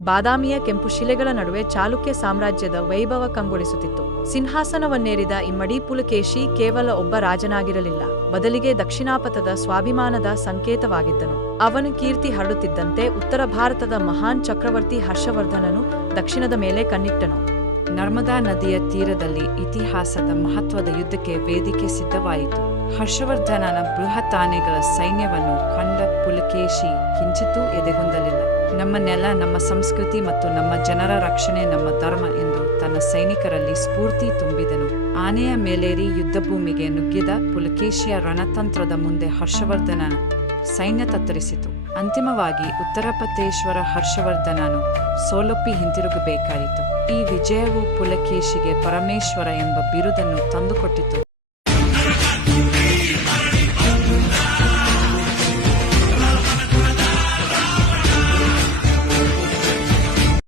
ಬಾದಾಮಿಯ ಕೆಂಪು ಶಿಲೆಗಳ ನಡುವೆ ಚಾಲುಕ್ಯ ಸಾಮ್ರಾಜ್ಯದ ವೈಭವ ಕಂಗೊಳಿಸುತ್ತಿತ್ತು. ಸಿಂಹಾಸನವನ್ನೇರಿದ ಇಮ್ಮಡಿ ಪುಲಕೇಶಿ ಕೇವಲ ಒಬ್ಬ ರಾಜನಾಗಿರಲಿಲ್ಲ, ಬದಲಿಗೆ ದಕ್ಷಿಣಾಪಥದ ಸ್ವಾಭಿಮಾನದ ಸಂಕೇತವಾಗಿದ್ದನು. ಅವನ ಕೀರ್ತಿ ಹರಡುತ್ತಿದ್ದಂತೆ ಉತ್ತರ ಭಾರತದ ಮಹಾನ್ ಚಕ್ರವರ್ತಿ ಹರ್ಷವರ್ಧನನು ದಕ್ಷಿಣದ ಮೇಲೆ ಕಣ್ಣಿಟ್ಟನು. ನರ್ಮದಾ ನದಿಯ ತೀರದಲ್ಲಿ ಇತಿಹಾಸದ ಮಹತ್ವದ ಯುದ್ಧಕ್ಕೆ ವೇದಿಕೆ ಸಿದ್ಧವಾಯಿತು. ಹರ್ಷವರ್ಧನನ ಬೃಹತ್ ಆನೆಗಳ ಸೈನ್ಯವನ್ನು ಕಂಡ ಪುಲಕೇಶಿ ಕಿಂಚಿತ್ತೂ ಎದೆಗುಂದಲಿಲ್ಲ. ನಮ್ಮ ನೆಲ, ನಮ್ಮ ಸಂಸ್ಕೃತಿ ಮತ್ತು ನಮ್ಮ ಜನರ ರಕ್ಷಣೆ ನಮ್ಮ ಧರ್ಮ ಎಂದು ತನ್ನ ಸೈನಿಕರಲ್ಲಿ ಸ್ಫೂರ್ತಿ ತುಂಬಿದನು. ಆನೆಯ ಮೇಲೇರಿ ಯುದ್ಧಭೂಮಿಗೆ ನುಗ್ಗಿದ ಪುಲಕೇಶಿಯ ರಣತಂತ್ರದ ಮುಂದೆ ಹರ್ಷವರ್ಧನನ ಸೈನ್ಯ ತತ್ತರಿಸಿತು. ಅಂತಿಮವಾಗಿ ಉತ್ತರಪಥೇಶ್ವರ ಹರ್ಷವರ್ಧನನು ಸೋಲೊಪ್ಪಿ ಹಿಂತಿರುಗಬೇಕಾಯಿತು. ಈ ವಿಜಯವು ಪುಲಕೇಶಿಗೆ ಪರಮೇಶ್ವರ ಎಂಬ ಬಿರುದನ್ನು ತಂದುಕೊಟ್ಟಿತು.